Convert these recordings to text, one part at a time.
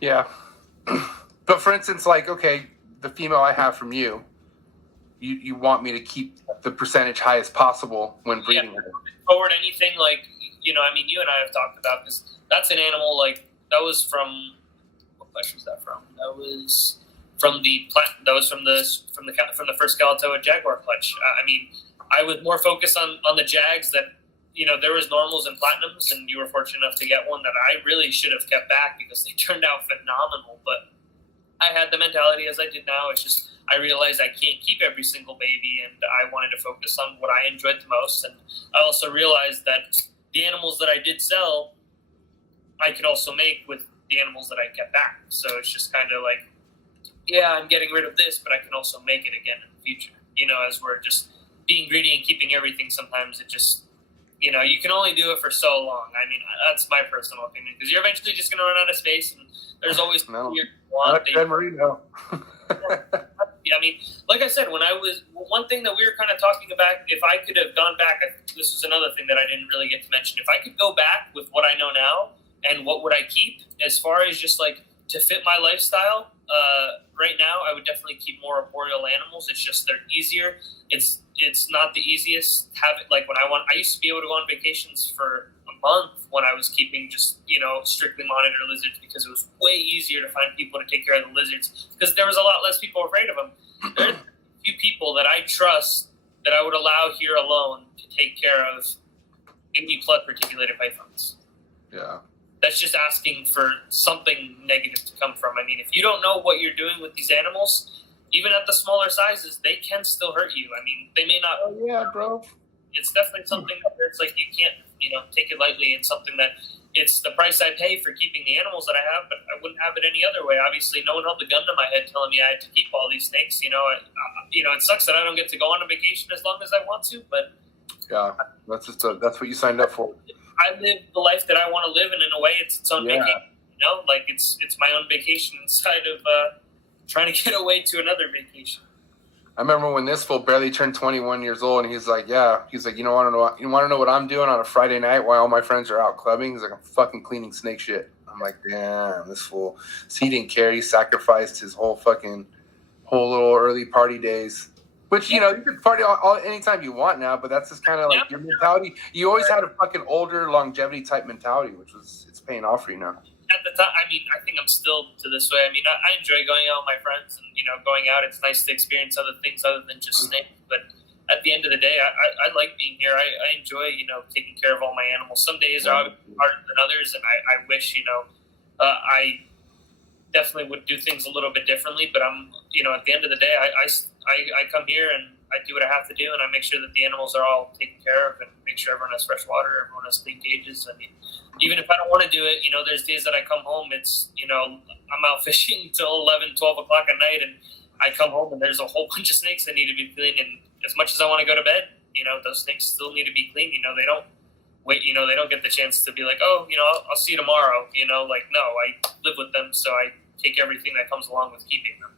Yeah. But for instance, like, okay, the female I have from you, you want me to keep the percentage high as possible when breeding her. Forward anything like, I mean, you and I have talked about this. That's an animal like that was from what clutch was that from? That was from the first Galatoa Jaguar clutch. I mean, I was more focused on the Jags that there was normals and platinums, and you were fortunate enough to get one that I really should have kept back because they turned out phenomenal. But I had the mentality as I did now. It's just I realized I can't keep every single baby, and I wanted to focus on what I enjoyed the most. And I also realized that the animals that I did sell, I could also make with the animals that I kept back. So it's just kind of like, yeah, I'm getting rid of this, but I can also make it again in the future. As we're just being greedy and keeping everything, sometimes it just, you can only do it for so long. I mean, that's my personal opinion, because you're eventually just going to run out of space, and there's always no. Not Marino. I mean, like I said, one thing that we were kind of talking about, if I could have gone back, this was another thing that I didn't really get to mention. If I could go back with what I know now, and what would I keep as far as just like to fit my lifestyle, right now, I would definitely keep more arboreal animals. It's just they're easier. It's not the easiest. Like when I used to be able to go on vacations for a month when I was keeping just strictly monitor lizards, because it was way easier to find people to take care of the lizards because there was a lot less people afraid of them. There's a few people that I trust that I would allow here alone to take care of 80 plus reticulated pythons. Yeah. That's just asking for something negative to come from. I mean, if you don't know what you're doing with these animals, even at the smaller sizes, they can still hurt you. I mean, they may not. Oh, yeah, bro. It's definitely something that it's like you can't, take it lightly. And something that it's the price I pay for keeping the animals that I have, but I wouldn't have it any other way. Obviously, no one held the gun to my head telling me I had to keep all these snakes. It sucks that I don't get to go on a vacation as long as I want to, but yeah, that's what you signed up for. I live the life that I want to live, and in a way, it's its own vacation. Like it's my own vacation inside of trying to get away to another vacation. I remember when this fool barely turned 21 years old, and he's like, you want to know what I'm doing on a Friday night while all my friends are out clubbing? He's like, I'm fucking cleaning snake shit. I'm like, damn, this fool. So he didn't care. He sacrificed his whole little early party days. Which, you can party all anytime you want now, but that's just kind of like your mentality. You always had a fucking older longevity type mentality, it's paying off for you now. At the time, I mean, I think I'm still to this way. I mean, I enjoy going out with my friends and, going out. It's nice to experience other things other than just snakes. But at the end of the day, I like being here. I enjoy, taking care of all my animals. Some days are harder than others, and I wish, I definitely would do things a little bit differently. But I'm, at the end of the day, I come here and I do what I have to do, and I make sure that the animals are all taken care of and make sure everyone has fresh water, everyone has clean cages. I mean, even if I don't want to do it, there's days that I come home, it's, I'm out fishing till 11, 12 o'clock at night, and I come home and there's a whole bunch of snakes that need to be cleaned. And as much as I want to go to bed, those snakes still need to be cleaned. They don't wait, they don't get the chance to be like, oh, I'll see you tomorrow. No, I live with them, so I take everything that comes along with keeping them.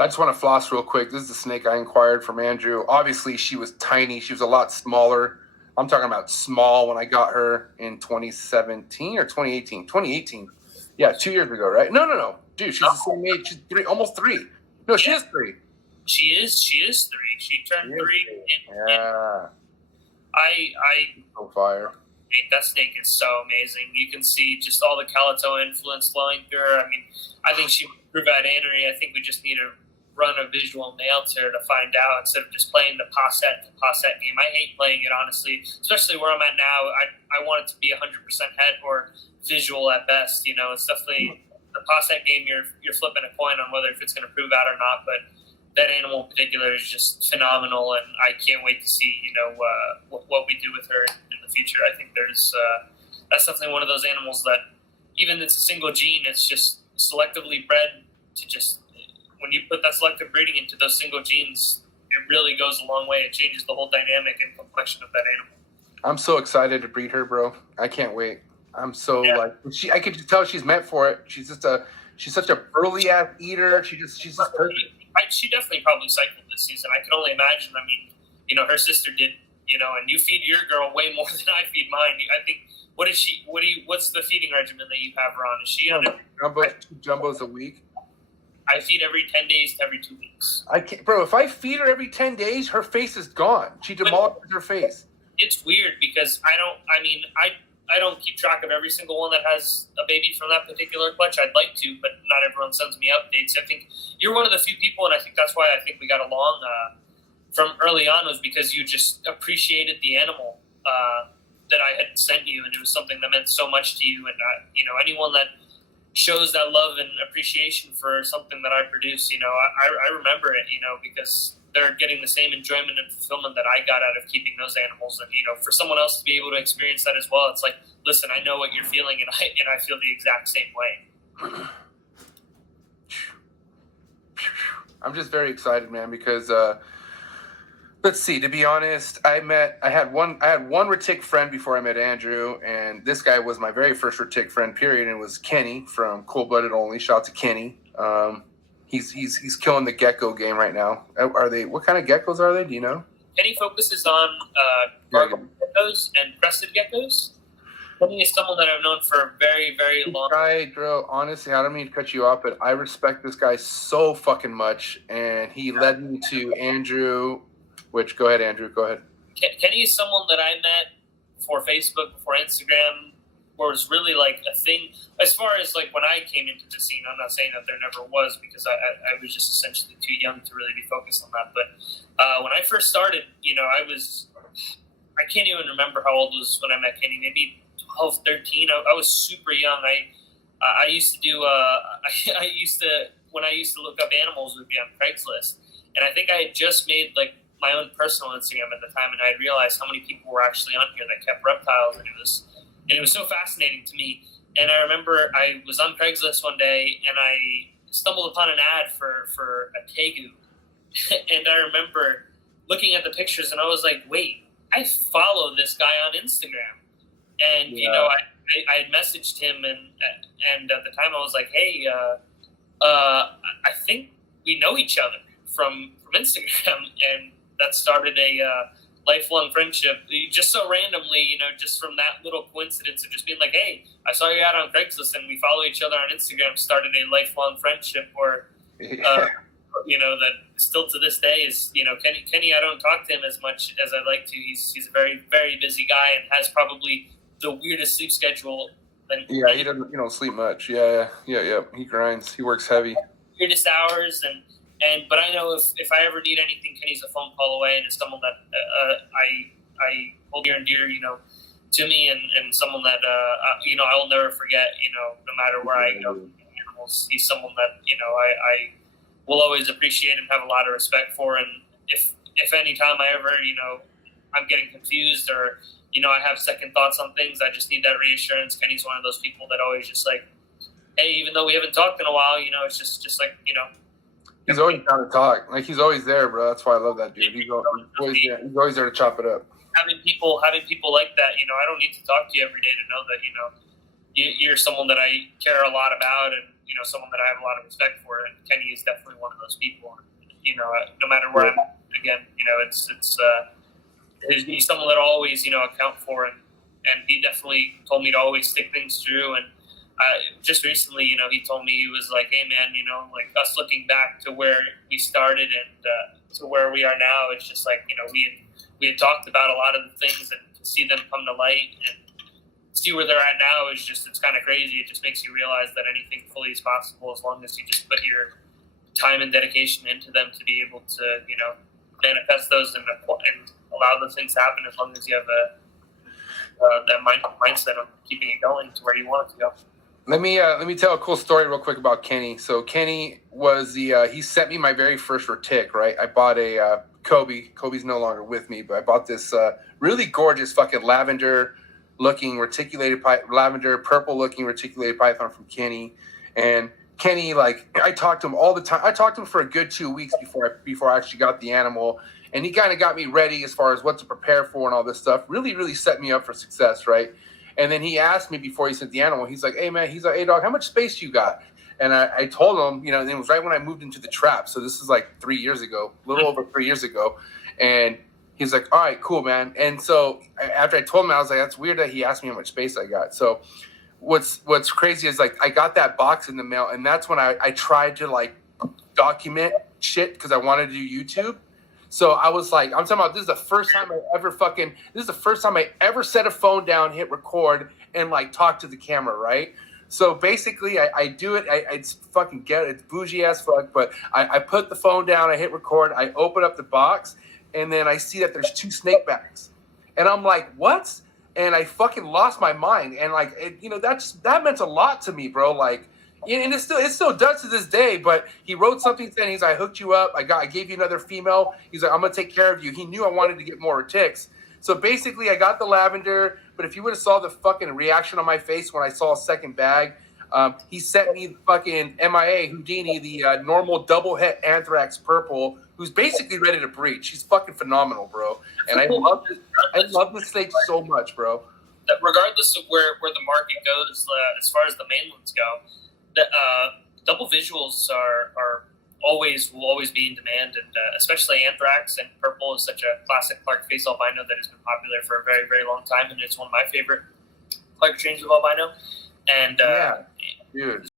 I just want to floss real quick. This is the snake I inquired from Andrew. Obviously, she was tiny. She was a lot smaller. I'm talking about small when I got her in 2017 or 2018. 2018. Yeah, 2 years ago, right? No. Dude, she's the same age. She's almost 3. No, she is 3. She is 3. She turned 3. Yeah. I so fire. That snake is so amazing. You can see just all the Calatoa influence flowing through her. I mean, I think she would prove at Anery. I think we just need to run a visual nail to her to find out instead of just playing the posset game. I hate playing it, honestly, especially where I'm at now. I want it to be 100% head or visual at best. It's definitely the posset game. You're flipping a coin on whether if it's going to prove out or not. But that animal in particular is just phenomenal, and I can't wait to see what we do with her in the future. I think that's definitely one of those animals that even it's a single gene, it's just selectively bred to just. When you put that selective breeding into those single genes, it really goes a long way. It changes the whole dynamic and complexion of that animal. I'm so excited to breed her, bro. I can't wait. I'm so I could just tell she's meant for it. She's such a early ass eater. She's just perfect. She definitely probably cycled this season. I can only imagine. I mean, her sister did, and you feed your girl way more than I feed mine. I think What is she? What's the feeding regimen that you have her on? Is she on it? Jumbos a week. I feed every 10 days to every 2 weeks. I can't, bro. If I feed her every 10 days, her face is gone. She demolishes her face. It's weird because I don't keep track of every single one that has a baby from that particular clutch. I'd like to, but not everyone sends me updates. I think you're one of the few people, and I think that's why I think we got along from early on, was because you just appreciated the animal that I had sent you, and it was something that meant so much to you. And anyone that shows that love and appreciation for something that I produce, I remember it, because they're getting the same enjoyment and fulfillment that I got out of keeping those animals. And, for someone else to be able to experience that as well, it's like, listen, I know what you're feeling, and I feel the exact same way. I'm just very excited, man, because let's see, to be honest, I had one Retic friend before I met Andrew, and this guy was my very first Retic friend, period, and it was Kenny from Cool Blooded Only. Shout out to Kenny. He's killing the gecko game right now. What kind of geckos are they? Do you know? Kenny focuses on gargoyle geckos and crested geckos. Kenny is someone that I've known for a very, very long time. Honestly, I don't mean to cut you off, but I respect this guy so fucking much, and he led me to Andrew. Go ahead, Andrew. Go ahead. Kenny is someone that I met before Facebook, before Instagram, where it was really like a thing. As far as like when I came into the scene, I'm not saying that there never was, because I was just essentially too young to really be focused on that. But when I first started, I can't even remember how old I was when I met Kenny. Maybe 12, 13. I was super young. I used to do when I used to look up animals, it would be on Craigslist, and I think I had just made like my own personal Instagram at the time, and I realized how many people were actually on here that kept reptiles, and it was so fascinating to me. And I remember I was on Craigslist one day, and I stumbled upon an ad for a tegu, and I remember looking at the pictures, and I was like, wait, I follow this guy on Instagram, and I had messaged him, and at the time I was like, hey, I think we know each other from Instagram, and that started a lifelong friendship, just so randomly, just from that little coincidence of just being like, hey, I saw you out on Craigslist and we follow each other on Instagram, started a lifelong friendship, or, that still to this day is, Kenny, I don't talk to him as much as I'd like to. He's a very, very busy guy and has probably the weirdest sleep schedule. He doesn't, sleep much. Yeah. He grinds. He works heavy. Weirdest hours, but I know if I ever need anything, Kenny's a phone call away, and it's someone that I hold near and dear, to me, and someone that I will never forget. No matter where I go, animals. He's someone that I will always appreciate and have a lot of respect for. And if any time I ever I'm getting confused, or I have second thoughts on things, I just need that reassurance. Kenny's one of those people that always just like, hey, even though we haven't talked in a while, it's just like He's always down to talk. Like, he's always there, bro. That's why I love that dude. He's always there to chop it up. Having people like that, I don't need to talk to you every day to know that, you're someone that I care a lot about, and, someone that I have a lot of respect for. And Kenny is definitely one of those people. No matter where I'm at, again, he's someone that I'll always, account for. And he definitely told me to always stick things through. And just recently, he told me, he was like, hey, man, like us looking back to where we started and to where we are now, it's just like, we had talked about a lot of the things, and to see them come to light and see where they're at now is just, it's kind of crazy. It just makes you realize that anything fully is possible as long as you just put your time and dedication into them to be able to, manifest those and allow those things to happen, as long as you have that mindset of keeping it going to where you want it to go. Let me tell a cool story real quick about Kenny. So Kenny was he sent me my very first Retic, right? I bought a Kobe. Kobe's no longer with me, but I bought this really gorgeous fucking lavender-looking purple-looking reticulated python from Kenny. And Kenny, like, I talked to him all the time. I talked to him for a good 2 weeks before I actually got the animal. And he kind of got me ready as far as what to prepare for and all this stuff. Really, really set me up for success, right? And then he asked me before he sent the animal, he's like, hey, man, hey, dog, how much space you got? And I told him, and it was right when I moved into the trap. So this is like 3 years ago, a little over 3 years ago. And He's like, all right, cool, man. And so after I told him, I was like, that's weird that he asked me how much space I got. So what's crazy is like I got that box in the mail, and that's when I tried to like document shit because I wanted to do YouTube. So I was like, I'm talking about this is the first time I ever set a phone down, hit record, and like talk to the camera, right? So basically, I do it. It's fucking it's bougie as fuck. But I put the phone down, I hit record, I open up the box, and then I see that there's 2 snake bags, and I'm like, what? And I fucking lost my mind. And like, that meant a lot to me, bro. Like, and it still does to this day. But he wrote something saying, he's like, I hooked you up. I gave you another female. He's like, I'm gonna take care of you. He knew I wanted to get more ticks. So basically, I got the lavender. But if you would have saw the fucking reaction on my face when I saw a second bag, he sent me the fucking MIA Houdini, the normal double het anthrax purple, who's basically ready to breed. She's fucking phenomenal, bro. And I love this snake so much, bro. That regardless of where the market goes, as far as the mainlands go, the double visuals will always be in demand, and especially anthrax and purple is such a classic Clark face albino that has been popular for a very, very long time, and it's one of my favorite Clark strains of albino. And yeah, dude.